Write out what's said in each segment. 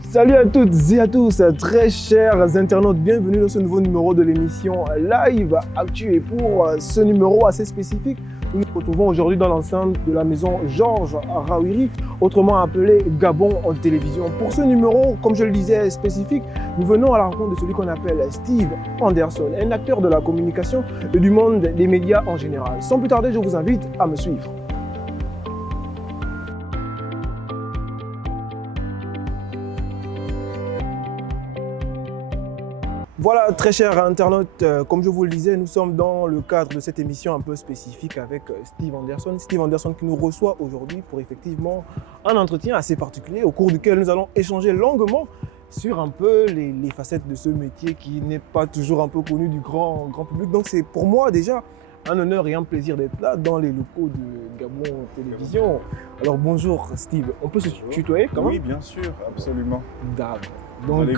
Salut à toutes et à tous, très chers internautes, bienvenue dans ce nouveau numéro de l'émission Live Actu. Et pour ce numéro assez spécifique, nous nous retrouvons aujourd'hui dans l'enceinte de la maison Georges Rawiri, autrement appelé Gabon en télévision. Pour ce numéro, comme je le disais, spécifique, nous venons à la rencontre de celui qu'on appelle Steve Anderson, un acteur de la communication et du monde des médias en général. Sans plus tarder, je vous invite à me suivre. Voilà, très chers internautes, comme je vous le disais, nous sommes dans le cadre de cette émission un peu spécifique avec Steve Anderson. Steve Anderson qui nous reçoit aujourd'hui pour effectivement un entretien assez particulier au cours duquel nous allons échanger longuement sur un peu les facettes de ce métier qui n'est pas toujours un peu connu du grand public. Donc c'est pour moi déjà un honneur et un plaisir d'être là dans les locaux de Gabon Télévision. Alors bonjour Steve, on peut se tutoyer quand même? Oui, bien sûr, absolument. D'accord. Donc,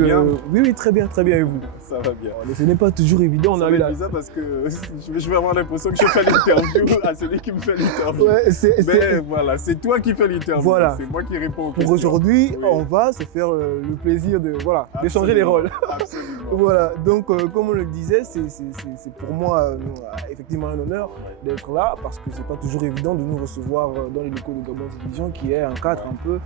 oui, très bien, et vous? Ça va bien. Ce n'est pas toujours évident. Ça va bizarre parce que je vais avoir l'impression que je fais l'interview à celui qui me fait l'interview. Ouais, mais voilà, c'est toi qui fais l'interview, voilà. C'est moi qui réponds aux questions. Pour aujourd'hui, oui, on va se faire le plaisir de d'échanger les rôles. Absolument. Voilà, donc comme on le disait, c'est pour moi effectivement un honneur d'être là parce que c'est pas toujours évident de nous recevoir dans les locaux de Gabon Télévision qui est un cadre un peu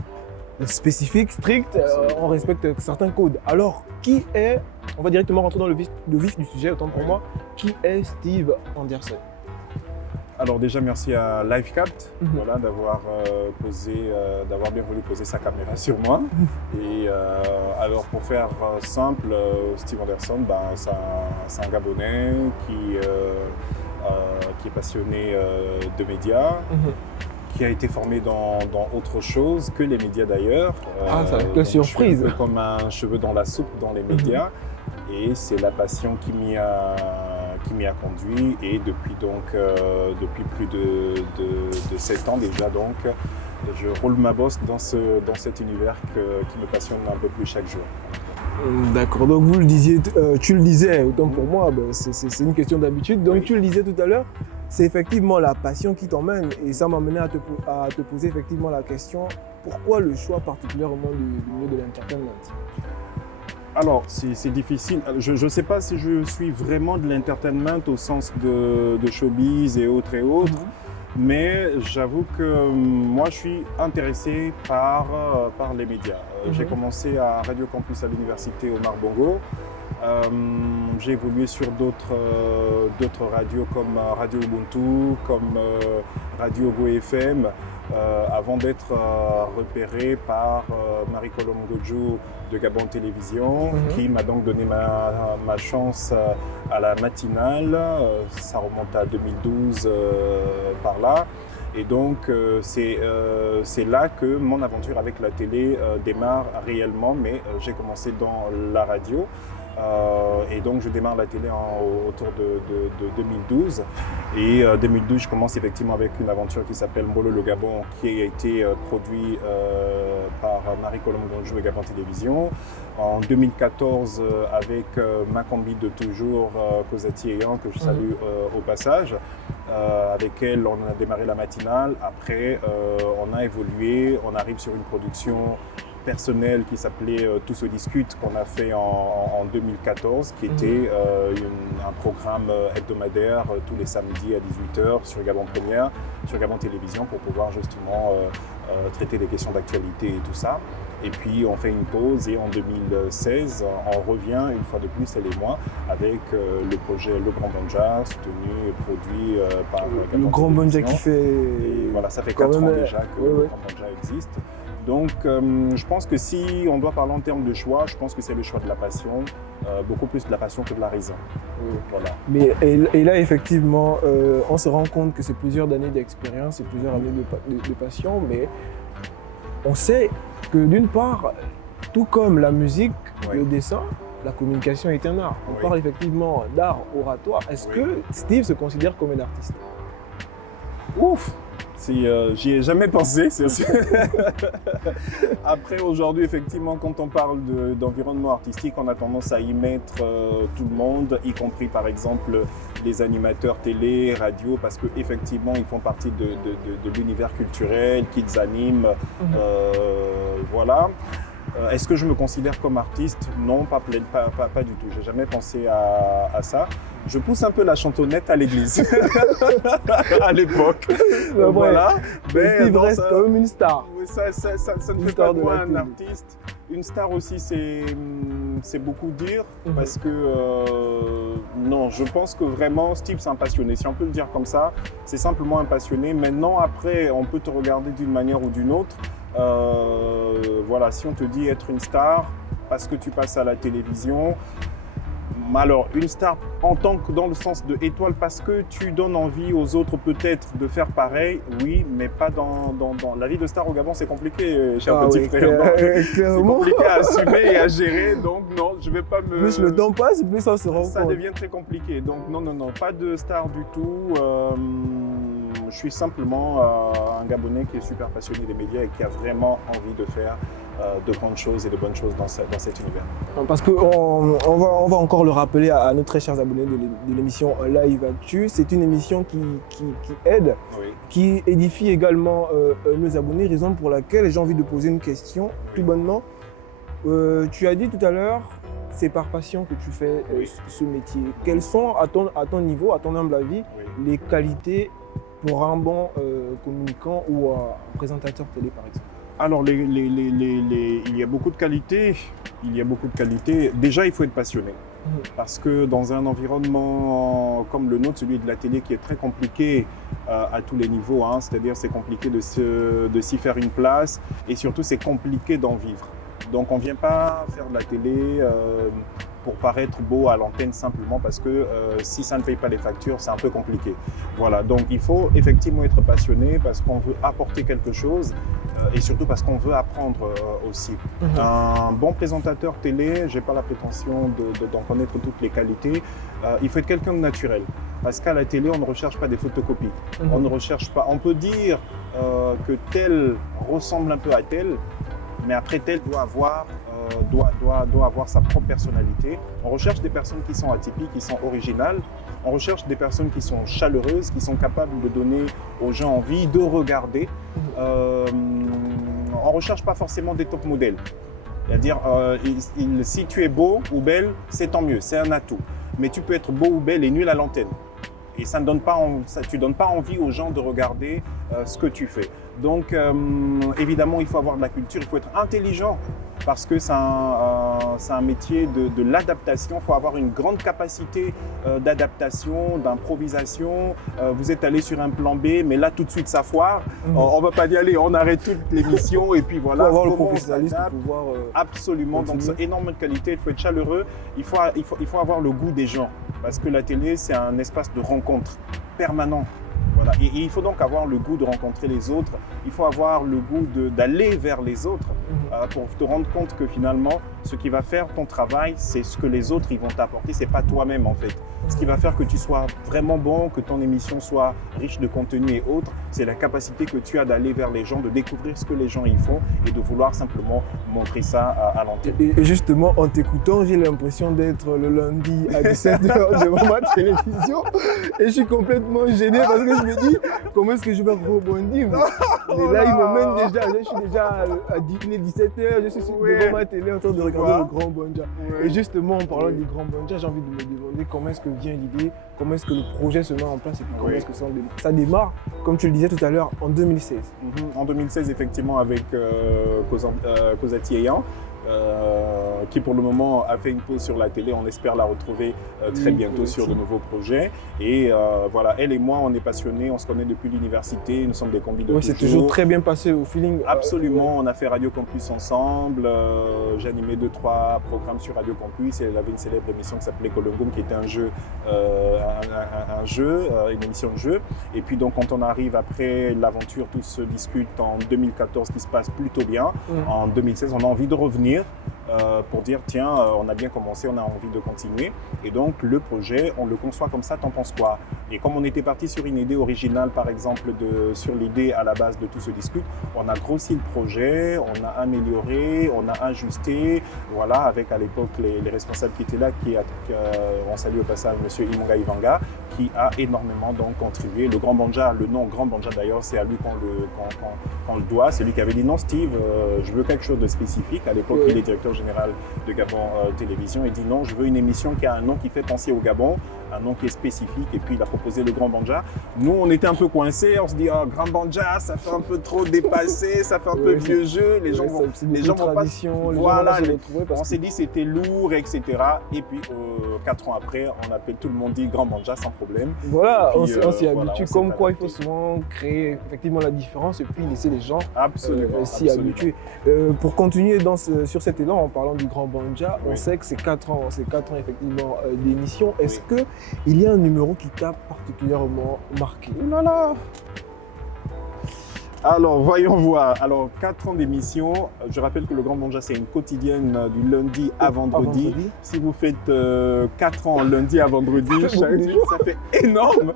spécifique, strict, on respecte certains codes. Alors, qui est, on va directement rentrer dans le vif du sujet, autant pour moi, qui est Steve Anderson? Alors déjà, merci à Livecapt voilà, d'avoir bien voulu poser sa caméra sur moi. Et alors, pour faire simple, Steve Anderson, c'est un Gabonais qui est passionné de médias. Qui a été formé dans autre chose que les médias d'ailleurs. Quelle surprise! Comme un cheveu dans la soupe dans les médias. Et c'est la passion qui m'y a conduit. Et depuis plus de 7 ans déjà, donc, je roule ma bosse dans cet univers qui me passionne un peu plus chaque jour. D'accord, donc vous le disiez, tu le disais, autant pour moi, c'est une question d'habitude. Donc tu le disais tout à l'heure, c'est effectivement la passion qui t'emmène et ça m'a amené à te poser effectivement la question, pourquoi le choix particulièrement du milieu de l'entertainment? Alors, c'est difficile. Je ne sais pas si je suis vraiment de l'entertainment au sens de showbiz et autres. Mais j'avoue que moi, je suis intéressé par les médias. J'ai commencé à Radio Campus à l'université Omar Bongo. J'ai évolué sur d'autres radios comme Radio Ubuntu, comme Radio Go FM, avant d'être repéré par Marie-Colombe Godjou de Gabon Télévision, qui m'a donc donné ma chance à la matinale. Ça remonte à 2012 par là. Et donc, c'est là que mon aventure avec la télé démarre réellement, mais j'ai commencé dans la radio. Et donc je démarre la télé autour de 2012 et 2012 je commence effectivement avec une aventure qui s'appelle Mbolo le Gabon qui a été produit par Marie-Colombe Godjou et Gabon Télévision. En 2014 avec ma combi de toujours Cosati Eyan que je salue au passage, avec elle on a démarré la matinale. Après on a évolué, on arrive sur une production personnel qui s'appelait Tout se discute qu'on a fait en 2014 qui était un programme hebdomadaire tous les samedis à 18h sur Gabon Première, sur Gabon Télévision pour pouvoir justement traiter des questions d'actualité et tout ça. Et puis on fait une pause et en 2016 on revient une fois de plus elle et moi avec le projet Le Grand Banja soutenu et produit par Gabon Le Grand Banja qui fait... Et voilà, ça fait 4 ans déjà que Le Grand Banja existe. Donc, je pense que si on doit parler en termes de choix, je pense que c'est le choix de la passion, beaucoup plus de la passion que de la raison. Voilà. Mais, et là, effectivement, on se rend compte que c'est plusieurs années d'expérience et plusieurs années de passion, mais on sait que d'une part, tout comme la musique, le dessin, la communication est un art. On parle effectivement d'art oratoire. Est-ce que Steve se considère comme un artiste? Ouf! J'y ai jamais pensé. Après, aujourd'hui, effectivement, quand on parle d'environnement artistique, on a tendance à y mettre tout le monde, y compris par exemple les animateurs télé, radio, parce qu'effectivement, ils font partie de l'univers culturel, qu'ils animent. Voilà. Est-ce que je me considère comme artiste? Non, pas du tout. Je n'ai jamais pensé à ça. Je pousse un peu la chantonnette à l'église à l'époque. Voilà. Mais Steve reste quand même une star. Ça ne fait pas de moi un artiste. Une star aussi, c'est beaucoup dire parce que non, je pense que vraiment Steve c'est un passionné. Si on peut le dire comme ça, c'est simplement un passionné. Maintenant, après, on peut te regarder d'une manière ou d'une autre. Voilà, si on te dit être une star parce que tu passes à la télévision, alors une star en tant que dans le sens de étoile parce que tu donnes envie aux autres peut-être de faire pareil, oui, mais pas dans la vie de star au Gabon, c'est compliqué, cher petit frère. C'est compliqué à assumer et à gérer, donc non, je vais pas me... Plus le temps passe, plus on se rend compte. Ça devient très compliqué, donc non, pas de star du tout. Je suis simplement un Gabonais qui est super passionné des médias et qui a vraiment envie de faire de grandes choses et de bonnes choses dans cet univers. Parce qu'on va encore le rappeler à nos très chers abonnés de l'émission Live Actu, c'est une émission qui aide, qui édifie également nos abonnés, raison pour laquelle j'ai envie de poser une question tout bonnement. Tu as dit tout à l'heure, c'est par passion que tu fais ce métier. Quelles sont, à ton niveau, à ton humble avis, les qualités pour un bon communicant ou un présentateur télé, par exemple? Alors, il y a beaucoup de qualités. Déjà, il faut être passionné. Parce que dans un environnement comme le nôtre, celui de la télé, qui est très compliqué à tous les niveaux, c'est-à-dire c'est compliqué de s'y faire une place et surtout c'est compliqué d'en vivre. Donc on ne vient pas faire de la télé pour paraître beau à l'antenne simplement parce que si ça ne paye pas les factures, c'est un peu compliqué. Voilà, donc il faut effectivement être passionné parce qu'on veut apporter quelque chose et surtout parce qu'on veut apprendre aussi. Un bon présentateur télé, je n'ai pas la prétention d'en connaître toutes les qualités, il faut être quelqu'un de naturel. Parce qu'à la télé, on ne recherche pas des photocopies. On ne recherche pas. On peut dire que tel ressemble un peu à tel, mais après tel doit avoir sa propre personnalité. On recherche des personnes qui sont atypiques, qui sont originales. On recherche des personnes qui sont chaleureuses, qui sont capables de donner aux gens envie de regarder. On ne recherche pas forcément des top modèles. C'est-à-dire, si tu es beau ou belle, c'est tant mieux, c'est un atout. Mais tu peux être beau ou belle et nul à l'antenne. Et tu ne donnes pas envie aux gens de regarder ce que tu fais. Donc, évidemment, il faut avoir de la culture, il faut être intelligent parce que c'est un métier de l'adaptation. Il faut avoir une grande capacité d'adaptation, d'improvisation. Vous êtes allé sur un plan B, mais là, tout de suite, ça foire. On ne va pas dire, allez, on arrête toute l'émission et puis voilà. Il faut avoir le professionnalisme pour pouvoir absolument. continuer. Donc, c'est énormément de qualité. Il faut être chaleureux. Il faut avoir le goût des gens parce que la télé, c'est un espace de rencontre permanent. Voilà. Et il faut donc avoir le goût de rencontrer les autres, il faut avoir le goût d'aller vers les autres pour te rendre compte que finalement, ce qui va faire ton travail, c'est ce que les autres ils vont t'apporter, c'est pas toi-même en fait. Ce qui va faire que tu sois vraiment bon, que ton émission soit riche de contenu et autres, c'est la capacité que tu as d'aller vers les gens, de découvrir ce que les gens y font et de vouloir simplement montrer ça à l'antenne. Et justement, en t'écoutant, j'ai l'impression d'être le lundi à 17h devant ma télévision et je suis complètement gêné parce que je me dis, comment est-ce que je vais rebondir? Et là, il me mène déjà, je suis déjà à 17h, je suis devant ma télé en train de regarder le Grand Banja. Et justement, en parlant du Grand Banja, j'ai envie de me demander comment est-ce que vient l'idée, comment est-ce que le projet se met en place et puis comment est-ce que ça démarre, comme tu le disais tout à l'heure, en 2016. En 2016, effectivement, avec Kozati Eyan, qui pour le moment a fait une pause sur la télé. On espère la retrouver très bientôt sur de nouveaux projets. Et voilà, elle et moi, on est passionnés, on se connaît depuis l'université, nous sommes des combis de toujours. C'est toujours très bien passé au feeling. Absolument, on a fait Radio Campus ensemble, j'ai animé 2-3 programmes sur Radio Campus et elle avait une célèbre émission qui s'appelait Colongum qui était une émission de jeu. Et puis donc quand on arrive après l'aventure, tout se discute en 2014 qui se passe plutôt bien. En 2016, on a envie de revenir pour dire tiens, on a bien commencé, on a envie de continuer. Et donc le projet, on le conçoit comme ça, t'en penses quoi? Et comme on était parti sur une idée originale, par exemple, sur l'idée à la base de Tout se discute, on a grossi le projet, on a amélioré, on a ajusté, voilà, avec à l'époque les responsables qui étaient là, on salue au passage M. Imonga Ivanga, qui a énormément donc contribué. Le Grand Banja, le nom Grand Banja d'ailleurs, c'est à lui qu'on le doit. C'est lui qui avait dit non Steve, je veux quelque chose de spécifique. À l'époque, il est directeur général de Gabon Télévision. Il dit non, je veux une émission qui a un nom qui fait penser au Gabon, un nom qui est spécifique. Et puis il a proposé le Grand Banja. Nous, on était un peu coincés. On se dit oh, Grand Banja, ça fait un peu trop dépassé, ça fait un peu vieux jeu. Les gens vont pas. Voilà, on s'est dit c'était lourd, etc. Et puis 4 ans après, on appelle tout le monde dit Grand Banja sans problème. Voilà, puis, on s'y habitue. Comme quoi, il faut souvent créer effectivement la différence et puis laisser les gens s'y habituer. Pour continuer sur cet élan, en parlant du Grand Banja, on sait que c'est 4 ans effectivement d'émission. Est-ce qu'il y a un numéro qui t'a particulièrement marqué? Oh là là! Alors, voyons voir. Alors, 4 ans d'émission. Je rappelle que le Grand Banja, c'est une quotidienne du lundi à vendredi. Si vous faites 4 ans lundi à vendredi, ça fait énorme.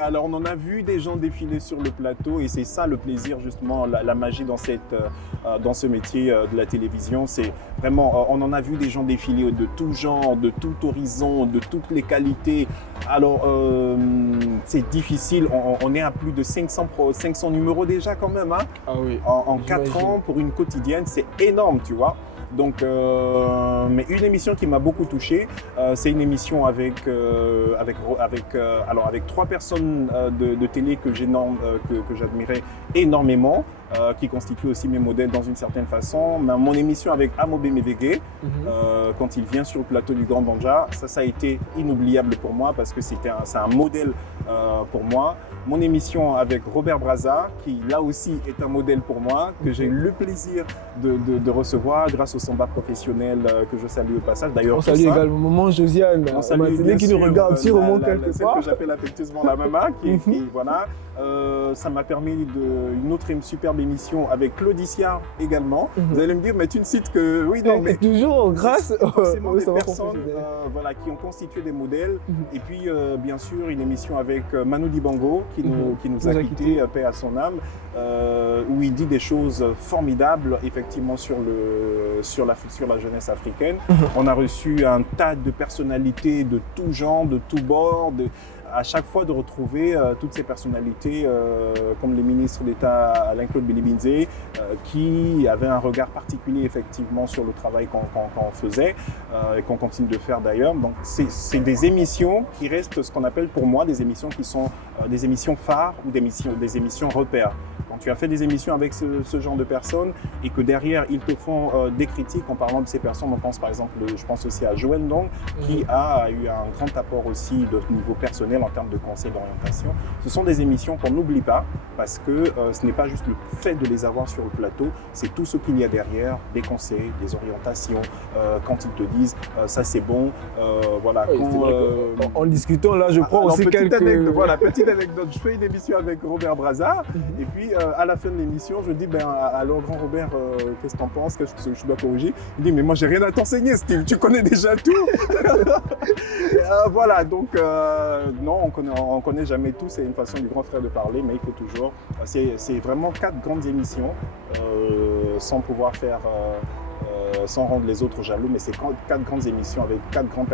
Alors, on en a vu des gens défiler sur le plateau et c'est ça le plaisir, justement, la magie dans ce métier de la télévision. C'est vraiment, on en a vu des gens défiler de tout genre, de tout horizon, de toutes les qualités. Alors, c'est difficile. On est à plus de 500 numéros déjà quand même. Hein. Ah oui. En 4 ans pour une quotidienne, c'est énorme, tu vois. Donc, mais une émission qui m'a beaucoup touché, c'est une émission avec 3 personnes de télé que j'admirais énormément, qui constituent aussi mes modèles dans une certaine façon. Mais mon émission avec Amobe Mevege, quand il vient sur le plateau du Grand Banja, ça a été inoubliable pour moi parce que c'est un modèle pour moi. Mon émission avec Robert Braza, qui là aussi est un modèle pour moi, que j'ai eu le plaisir de recevoir grâce au Samba professionnel que je salue au passage. D'ailleurs, on salue également maman Josiane, qui nous regarde sûrement quelque part. Celle que j'appelle affectueusement la maman, voilà. Ça m'a permis une autre superbe émission avec Claudicia également. Vous allez me dire, mais tu ne cites que... Oui, non, mais toujours grâce forcément des personnes qui ont constitué des modèles. Et puis, bien sûr, une émission avec Manu Dibango qui nous a quittés, paix à son âme, où il dit des choses formidables, effectivement, sur la jeunesse africaine. On a reçu un tas de personnalités de tout genre, de tout bord, à chaque fois de retrouver toutes ces personnalités comme les ministres d'État Alain-Claude Bilibinze qui avaient un regard particulier effectivement sur le travail qu'on faisait et qu'on continue de faire d'ailleurs. Donc c'est des émissions qui restent ce qu'on appelle pour moi des émissions qui sont des émissions phares ou des émissions repères. Quand tu as fait des émissions avec ce genre de personnes et que derrière ils te font des critiques en parlant de ces personnes, on pense par exemple, je pense aussi à Joël Ndong qui a eu un grand apport aussi de niveau personnel en termes de conseils d'orientation. Ce sont des émissions qu'on n'oublie pas parce que ce n'est pas juste le fait de les avoir sur le plateau, c'est tout ce qu'il y a derrière, des conseils, des orientations, quand ils te disent ça c'est bon, voilà. Oui, en discutant là, je prends aussi quelques... Petite anecdote, je fais une émission avec Robert Braza et puis à la fin de l'émission, je dis alors grand Robert, qu'est-ce que tu en penses, qu'est-ce que je dois corriger? Il dit mais moi j'ai rien à t'enseigner Steve, tu connais déjà tout. Voilà, donc non, on connaît jamais tout, c'est une façon du grand frère de parler, mais il faut toujours, c'est vraiment 4 grandes émissions sans pouvoir faire sans rendre les autres jaloux, mais c'est 4 grandes émissions avec 4 grands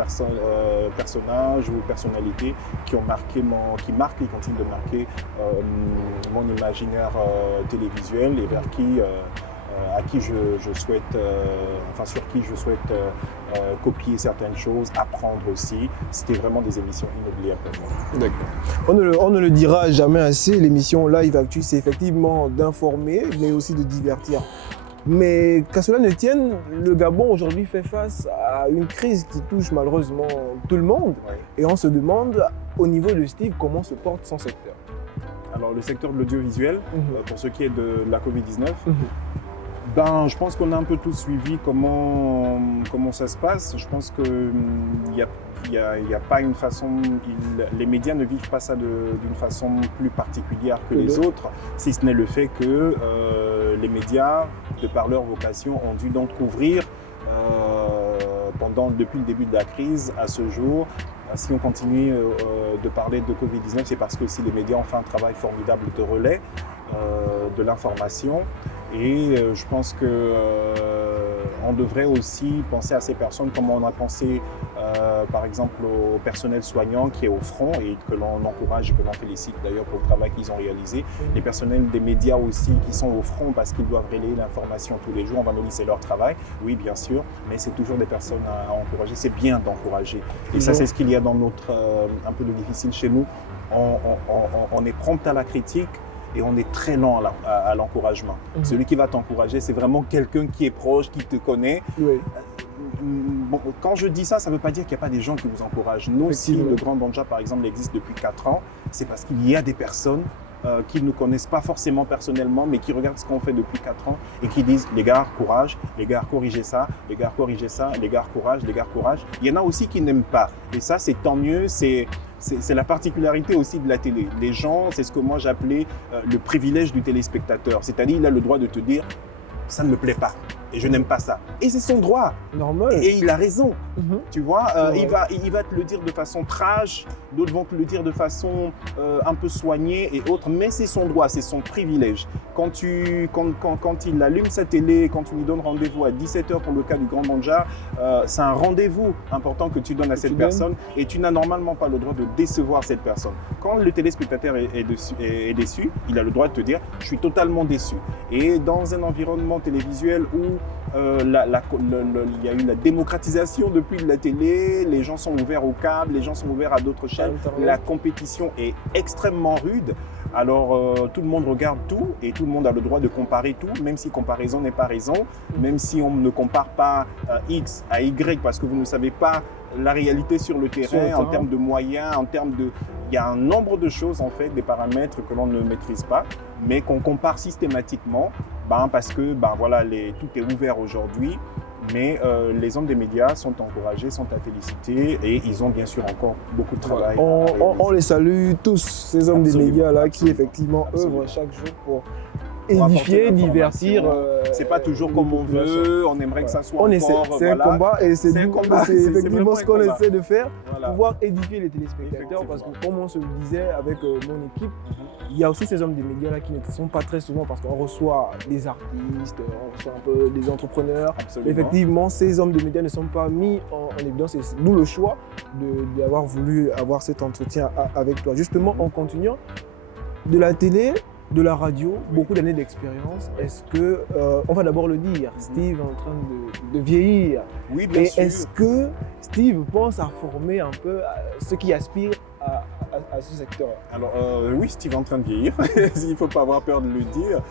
personnages ou personnalités qui marquent et continuent de marquer mon imaginaire télévisuel et vers qui sur qui je souhaite copier certaines choses, apprendre aussi. C'était vraiment des émissions inoubliables pour moi. D'accord. On ne le dira jamais assez, l'émission Live Actu, c'est effectivement d'informer, mais aussi de divertir. Mais qu'à cela ne tienne, le Gabon aujourd'hui fait face à une crise qui touche malheureusement tout le monde. Ouais. Et on se demande, au niveau de Steve, comment se porte son secteur? Alors le secteur de l'audiovisuel, pour ce qui est de la Covid-19, je pense qu'on a un peu tous suivi comment ça se passe. Je pense qu'il n'y a pas une façon, les médias ne vivent pas ça d'une façon plus particulière que les autres, si ce n'est le fait que les médias, de par leur vocation, ont dû donc couvrir depuis le début de la crise à ce jour Si on continue de parler de Covid-19, c'est parce que aussi les médias ont fait un travail formidable de relais de l'information. Et je pense qu'on devrait aussi penser à ces personnes comme on a pensé par exemple au personnel soignant qui est au front et que l'on encourage et que l'on félicite d'ailleurs pour le travail qu'ils ont réalisé. Les personnels des médias aussi qui sont au front parce qu'ils doivent relayer l'information tous les jours. On va nous laisser leur travail, oui bien sûr, mais c'est toujours des personnes à encourager. C'est bien d'encourager. Et ça c'est ce qu'il y a dans notre un peu de difficile chez nous. On est prompt à la critique et on est très lent à l'encouragement. Celui qui va t'encourager, c'est vraiment quelqu'un qui est proche, qui te connaît. Oui. Bon, quand je dis ça, ça ne veut pas dire qu'il n'y a pas des gens qui vous encouragent. Nous aussi, le Grand Banja, par exemple, existe depuis 4 ans. C'est parce qu'il y a des personnes qui ne nous connaissent pas forcément personnellement, mais qui regardent ce qu'on fait depuis 4 ans et qui disent « les gars, courage, les gars, corrigez ça, les gars, corrigez ça, les gars, courage, les gars, courage ». Il y en a aussi qui n'aiment pas. Et ça, c'est tant mieux. C'est la particularité aussi de la télé. Les gens, c'est ce que moi j'appelais le privilège du téléspectateur. C'est-à-dire, il a le droit de te dire « ça ne me plaît pas ». Et je n'aime pas ça. Et c'est son droit. Normal. Et il a raison. Tu vois, il va te le dire de façon trash, d'autres vont te le dire de façon un peu soignée et autres, mais c'est son droit, c'est son privilège. Quand il allume sa télé, quand tu lui donnes rendez-vous à 17h pour le cas du Grand Banja, c'est un rendez-vous important que tu donnes à cette personne et tu n'as normalement pas le droit de décevoir cette personne. Quand le téléspectateur est déçu, il a le droit de te dire « je suis totalement déçu ». Et dans un environnement télévisuel où il y a eu la démocratisation depuis la télé, les gens sont ouverts au câble, les gens sont ouverts à d'autres chaînes, la compétition est extrêmement rude. Alors tout le monde regarde tout et tout le monde a le droit de comparer tout, même si comparaison n'est pas raison, même si on ne compare pas X à Y parce que vous ne savez pas la réalité sur le terrain en termes de moyens, en termes de... Il y a un nombre de choses en fait, des paramètres que l'on ne maîtrise pas, mais qu'on compare systématiquement parce que voilà, tout est ouvert aujourd'hui. Mais les hommes des médias sont encouragés, sont à féliciter et ils ont bien sûr encore beaucoup de travail. On les salue tous, ces hommes des médias-là qui effectivement œuvrent chaque jour pour édifier, divertir. C'est pas toujours comme on veut, on aimerait que ça soit c'est un combat et c'est effectivement ce qu'on combat. essaie de faire, pouvoir édifier les téléspectateurs parce que comme on se le disait avec mon équipe, il y a aussi ces hommes des médias là qui ne sont pas très souvent parce qu'on reçoit des artistes, on reçoit un peu des entrepreneurs. Absolument. Effectivement, ces hommes des médias ne sont pas mis en évidence et d'où le choix d'avoir voulu avoir cet entretien avec toi. Justement, en continuant, de la télé, de la radio, beaucoup d'années d'expérience. Est-ce que, on va d'abord le dire, Steve est en train de vieillir. Oui, bien sûr. Est-ce que Steve pense à former un peu ceux qui aspirent à ce secteur? Alors oui, Steve est en train de vieillir, il ne faut pas avoir peur de le dire.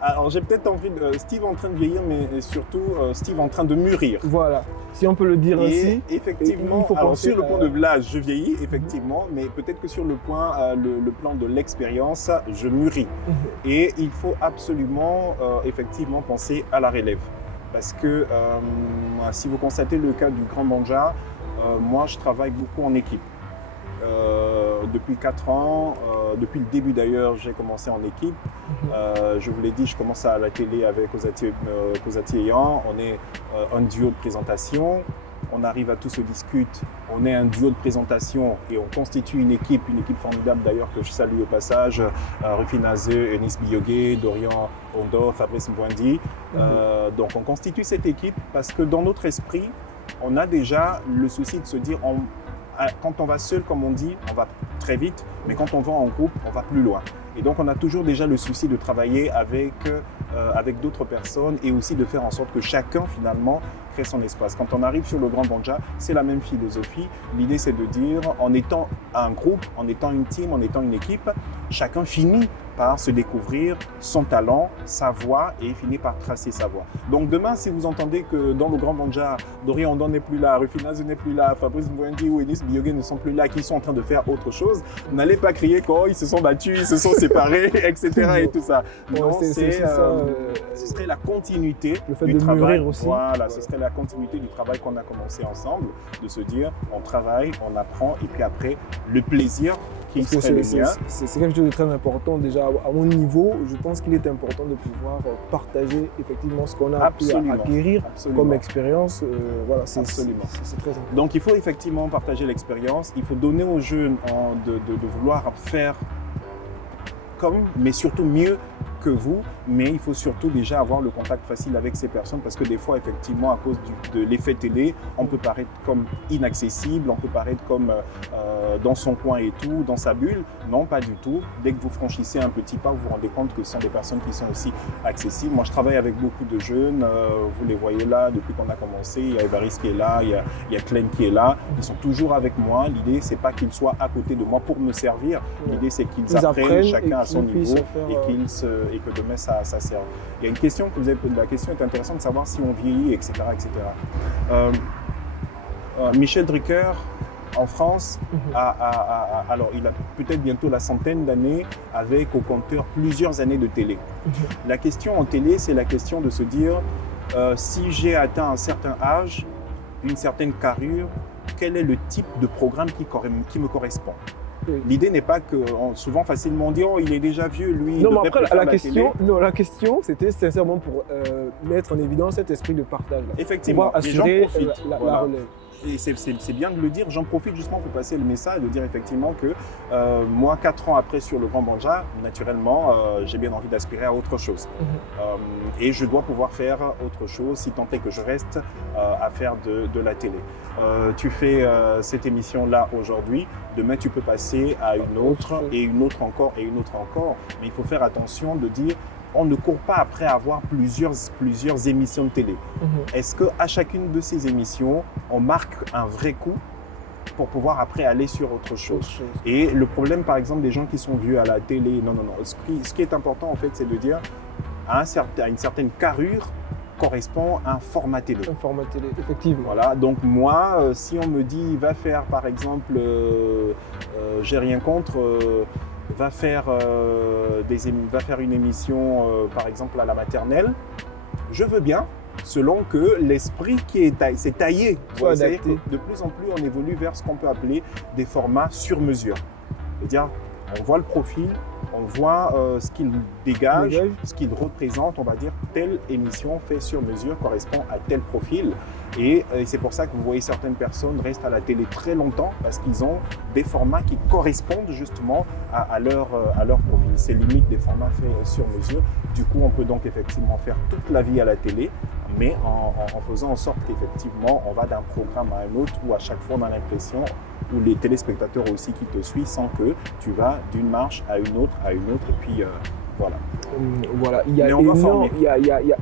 Alors j'ai peut-être envie de... Steve est en train de vieillir, mais surtout Steve est en train de mûrir. Voilà, si on peut le dire ainsi. Effectivement, il faut alors penser sur le point de l'âge, je vieillis, effectivement, mais peut-être que sur le plan de l'expérience, je mûris. Et il faut absolument, effectivement, penser à la relève. Parce que si vous constatez le cas du Grand Banja, moi je travaille beaucoup en équipe. Depuis 4 ans, depuis le début d'ailleurs, j'ai commencé en équipe. Je vous l'ai dit, je commence à la télé avec Kozati Eyan. On est un duo de présentation. On arrive à tout se discute. On est un duo de présentation et on constitue une équipe formidable d'ailleurs que je salue au passage. Rufin Azeu, Eunice Biyogué, Dorian Ondo, Fabrice Mbouindi. Donc on constitue cette équipe parce que dans notre esprit, on a déjà le souci de se dire quand on va seul, comme on dit, on va très vite, mais quand on va en groupe, on va plus loin. Et donc, on a toujours déjà le souci de travailler avec d'autres personnes et aussi de faire en sorte que chacun, finalement, crée son espace. Quand on arrive sur le Grand Banja, c'est la même philosophie. L'idée, c'est de dire, en étant un groupe, en étant une team, en étant une équipe, chacun finit par se découvrir son talent, sa voix et finit par tracer sa voix. Donc demain, si vous entendez que dans le Grand Banja, Dorian Ondon n'est plus là, Rufinaz n'est plus là, Fabrice Mbouindi ou Eunice Biyogué ne sont plus là, qui sont en train de faire autre chose, n'allez pas crier qu'ils se sont battus, ils se sont séparés, etc. et tout ça. Non, ce serait la continuité du travail. Aussi. Voilà, ce serait la continuité du travail qu'on a commencé ensemble, de se dire on travaille, on apprend et puis après le plaisir qui Parce que serait le mien. c'est quelque chose de très important. Déjà, à mon niveau, je pense qu'il est important de pouvoir partager effectivement ce qu'on a pu acquérir comme expérience. Voilà, c'est très important. Donc, il faut effectivement partager l'expérience. Il faut donner aux jeunes de vouloir faire comme, mais surtout mieux que vous, mais il faut surtout déjà avoir le contact facile avec ces personnes parce que des fois, effectivement, à cause de l'effet télé, on peut paraître comme inaccessible, on peut paraître comme dans son coin et tout, dans sa bulle. Non, pas du tout. Dès que vous franchissez un petit pas, vous vous rendez compte que ce sont des personnes qui sont aussi accessibles. Moi, je travaille avec beaucoup de jeunes, vous les voyez là depuis qu'on a commencé. Il y a Évariste qui est là, il y a Clem qui est là. Ils sont toujours avec moi. L'idée, c'est pas qu'ils soient à côté de moi pour me servir. L'idée, c'est qu'ils apprennent chacun à son niveau et que demain, ça serve. Il y a une question que vous avez posée. La question est intéressante de savoir si on vieillit, etc. etc. Michel Drucker, en France, alors il a peut-être bientôt la centaine d'années, avec au compteur plusieurs années de télé. La question en télé, c'est la question de se dire, si j'ai atteint un certain âge, une certaine carrure, quel est le type de programme qui me correspond? L'idée n'est pas que souvent facilement on dit oh il est déjà vieux lui. Non mais après la question c'était sincèrement pour mettre en évidence cet esprit de partage là. Effectivement. Pour assurer la relève. Et c'est bien de le dire, j'en profite justement pour passer le message, de dire effectivement que moi 4 ans après sur le Grand Banja, naturellement j'ai bien envie d'aspirer à autre chose. Et je dois pouvoir faire autre chose si tant est que je reste à faire de la télé. Tu fais cette émission là aujourd'hui, demain tu peux passer à une autre et une autre encore et une autre encore, mais il faut faire attention de dire on ne court pas après avoir plusieurs émissions de télé. Est-ce qu'à chacune de ces émissions, on marque un vrai coup pour pouvoir après aller sur autre chose? Et le problème, par exemple, des gens qui sont vus à la télé, non. Ce qui est important, en fait, c'est de dire à une certaine carrure correspond à un format télé. Un format télé, effectivement. Voilà, donc moi, si on me dit, va faire, par exemple, j'ai rien contre... va faire une émission, par exemple, à la maternelle, je veux bien, selon que l'esprit qui s'est taillé. C'est-à-dire que de plus en plus, on évolue vers ce qu'on peut appeler des formats sur mesure. C'est-à-dire, on voit le profil, on voit ce qu'il dégage, ce qu'il représente. On va dire, telle émission fait sur mesure correspond à tel profil. Et c'est pour ça que vous voyez certaines personnes restent à la télé très longtemps parce qu'ils ont des formats qui correspondent justement à leur profil. C'est limite des formats faits sur mesure. Du coup, on peut donc effectivement faire toute la vie à la télé, mais en faisant en sorte qu'effectivement, on va d'un programme à un autre où à chaque fois on a l'impression, ou les téléspectateurs aussi qui te suivent, sans que tu vas d'une marche à une autre, et puis voilà. Voilà, il y a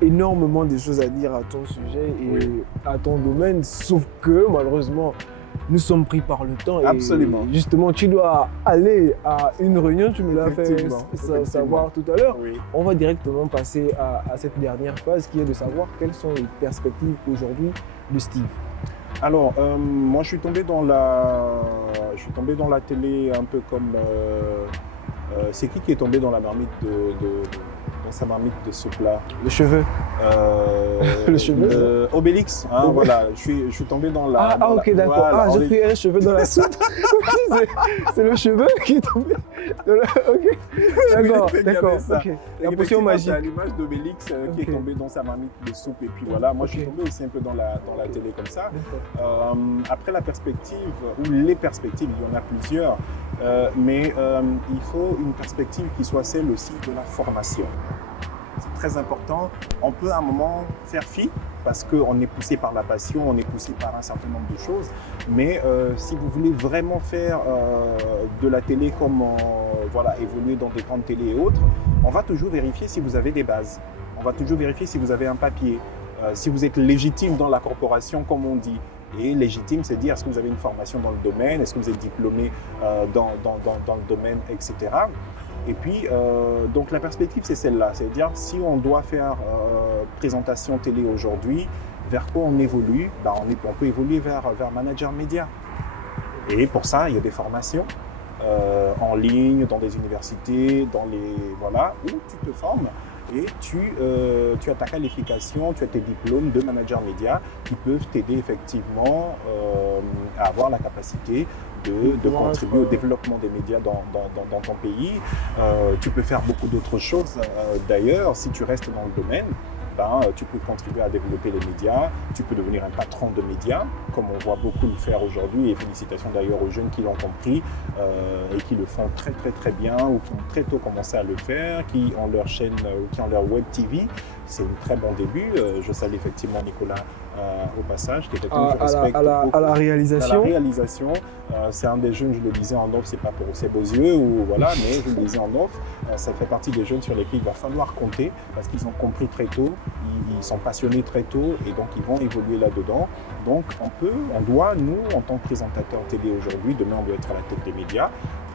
énormément de choses à dire à ton sujet et à ton domaine, sauf que malheureusement, nous sommes pris par le temps. Absolument. Et justement, tu dois aller à une réunion, tu me l'as fait savoir tout à l'heure. Oui. On va directement passer à cette dernière phase qui est de savoir quelles sont les perspectives aujourd'hui de Steve. Alors, moi je suis tombé dans la télé un peu comme... c'est qui est tombé dans la marmite dans sa marmite de soupe là? Les cheveux. Le cheveu. Obélix. Hein, voilà, je suis tombé dans la. Ok, d'accord. Voilà, j'ai pris un cheveu dans la soupe. C'est le cheveu qui est tombé. Ok. D'accord. Okay. La potion magique. C'est à l'image d'Obélix qui est tombé dans sa marmite de soupe. Et puis voilà, moi je suis tombé aussi un peu dans la télé comme ça. Après la perspective, ou les perspectives, il y en a plusieurs. Mais il faut une perspective qui soit celle aussi de la formation. C'est très important. On peut à un moment faire fi parce qu'on est poussé par la passion, on est poussé par un certain nombre de choses. Mais si vous voulez vraiment faire de la télé comme évoluer dans des grandes télés et autres, on va toujours vérifier si vous avez des bases. On va toujours vérifier si vous avez un papier, si vous êtes légitime dans la corporation comme on dit. Et légitime, c'est dire est-ce que vous avez une formation dans le domaine, est-ce que vous êtes diplômé dans le domaine, etc. Et puis, donc la perspective, c'est celle-là. C'est-à-dire, si on doit faire présentation télé aujourd'hui, vers quoi on évolue? On peut évoluer vers manager média. Et pour ça, il y a des formations en ligne, dans des universités, où tu te formes. Et tu as ta qualification, tu as tes diplômes de manager média qui peuvent t'aider effectivement à avoir la capacité de contribuer au développement des médias dans ton pays. Tu peux faire beaucoup d'autres choses d'ailleurs si tu restes dans le domaine. Tu peux contribuer à développer les médias, tu peux devenir un patron de médias, comme on voit beaucoup le faire aujourd'hui, et félicitations d'ailleurs aux jeunes qui l'ont compris et qui le font très très très bien, ou qui ont très tôt commencé à le faire, qui ont leur chaîne ou qui ont leur web TV. C'est un très bon début. Je salue effectivement Nicolas au passage, qui est quelqu'un que je respecte beaucoup. À la réalisation. À la réalisation. C'est un des jeunes, je le disais en off, c'est pas pour ses beaux yeux, ou voilà, mais je le disais en off, ça fait partie des jeunes sur lesquels il va falloir compter, parce qu'ils ont compris très tôt, ils sont passionnés très tôt, et donc ils vont évoluer là-dedans. Donc on doit, nous, en tant que présentateurs télé aujourd'hui, demain on doit être à la tête des médias,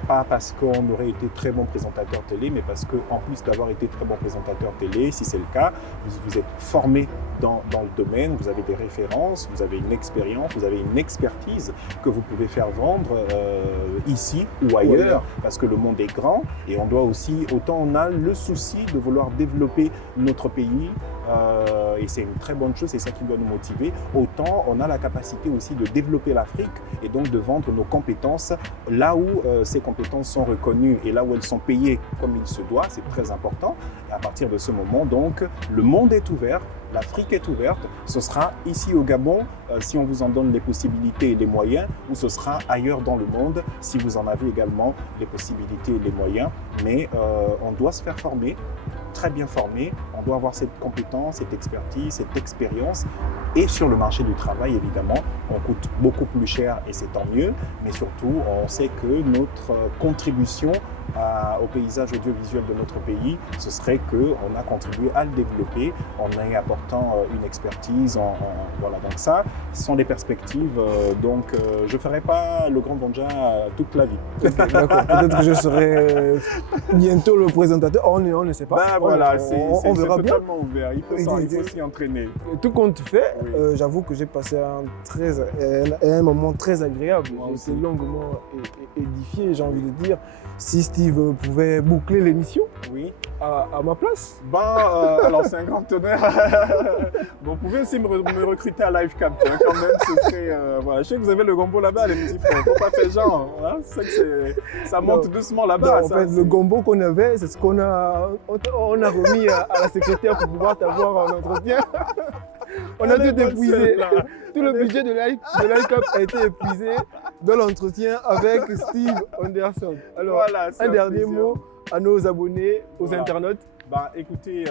pas parce qu'on aurait été très bon présentateur télé, mais parce qu'en plus d'avoir été très bon présentateur télé, si c'est le cas, vous êtes formé dans le domaine, vous avez des références, vous avez une expérience, vous avez une expertise que vous pouvez faire vendre ici ou ailleurs, parce que le monde est grand et on doit aussi, autant on a le souci de vouloir développer notre pays, et c'est une très bonne chose, c'est ça qui doit nous motiver, autant on a la capacité aussi de développer l'Afrique et donc de vendre nos compétences là où ces compétences sont reconnues et là où elles sont payées comme il se doit, c'est très important. Et à partir de ce moment, donc, le monde est ouvert, l'Afrique est ouverte, ce sera ici au Gabon, si on vous en donne les possibilités et les moyens, ou ce sera ailleurs dans le monde, si vous en avez également les possibilités et les moyens. Mais on doit se faire former, très bien formé, on doit avoir cette compétence, cette expertise, cette expérience. Et sur le marché du travail, évidemment, on coûte beaucoup plus cher et c'est tant mieux, mais surtout, on sait que notre contribution au paysage audiovisuel de notre pays, ce serait qu'on a contribué à le développer en y apportant une expertise. Voilà, donc ça, ce sont des perspectives. Donc, je ne ferai pas le grand Donja toute la vie. Okay, d'accord. Peut-être que je serai bientôt le présentateur. On ne sait pas. Voilà, on verra bien. Totalement ouvert. Il faut s'y entraîner. Tout compte fait, oui. J'avoue que j'ai passé un moment très agréable. J'ai été longuement édifié, j'ai envie de dire. Si Steve pouvait boucler l'émission oui. à ma place. Alors c'est un grand honneur. Bon, vous pouvez aussi me recruter à Livecap, hein, quand même. Ce serait, voilà. Je sais que vous avez le gombo là-bas, les petits frères. Faut pas faire genre. Hein. C'est que ça monte doucement là-bas. En fait, le gombo qu'on avait, c'est ce qu'on a remis à la secrétaire pour pouvoir t'avoir en entretien. On a tout épuisé. Tout le budget de Livecap a été épuisé dans l'entretien avec Steve Anderson. Alors, voilà, un dernier mot à nos abonnés, aux internautes. Écoutez,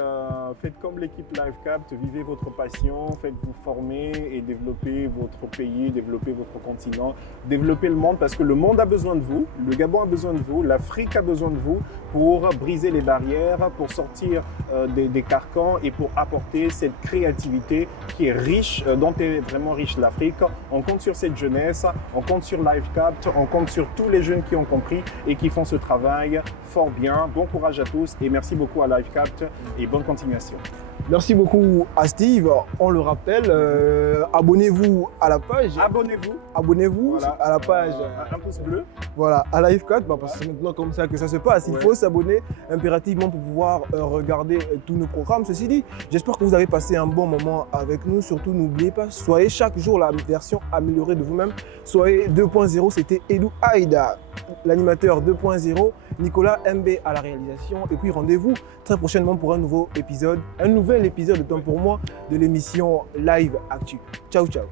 faites comme l'équipe Livecap, vivez votre passion, faites-vous former et développez votre pays, développez votre continent, développez le monde parce que le monde a besoin de vous, le Gabon a besoin de vous, l'Afrique a besoin de vous pour briser les barrières, pour sortir des carcans et pour apporter cette créativité qui est riche, dont est vraiment riche l'Afrique. On compte sur cette jeunesse, on compte sur Livecap, on compte sur tous les jeunes qui ont compris et qui font ce travail fort bien. Bon courage à tous et merci beaucoup à Livecap et bonne continuation. Merci beaucoup à Steve. On le rappelle, abonnez-vous à la page. Abonnez-vous voilà. À la page. Un pouce bleu. Voilà, à Livecap, parce que c'est maintenant comme ça que ça se passe. Il faut s'abonner impérativement pour pouvoir regarder tous nos programmes. Ceci dit, j'espère que vous avez passé un bon moment avec nous. Surtout, n'oubliez pas, soyez chaque jour la version améliorée de vous-même. Soyez 2.0, c'était Edou Aïda, l'animateur 2.0. Nicolas MB à la réalisation. Et puis rendez-vous très prochainement pour un nouvel épisode de Temps pour moi de l'émission Live Actu. Ciao, ciao.